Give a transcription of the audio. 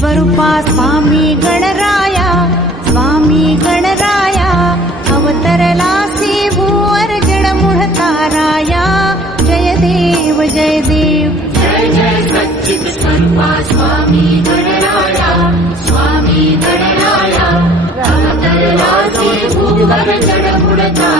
स्वरूपा स्वामी Ganaraya स्वामी Ganaraya अवतरला भूवर जडमुढताराया जय देव जय देव जय जय सच्चित स्वरूपा स्वामी Ganaraya स्वामी Ganaraya अवतरला भूवर जडमुढतारा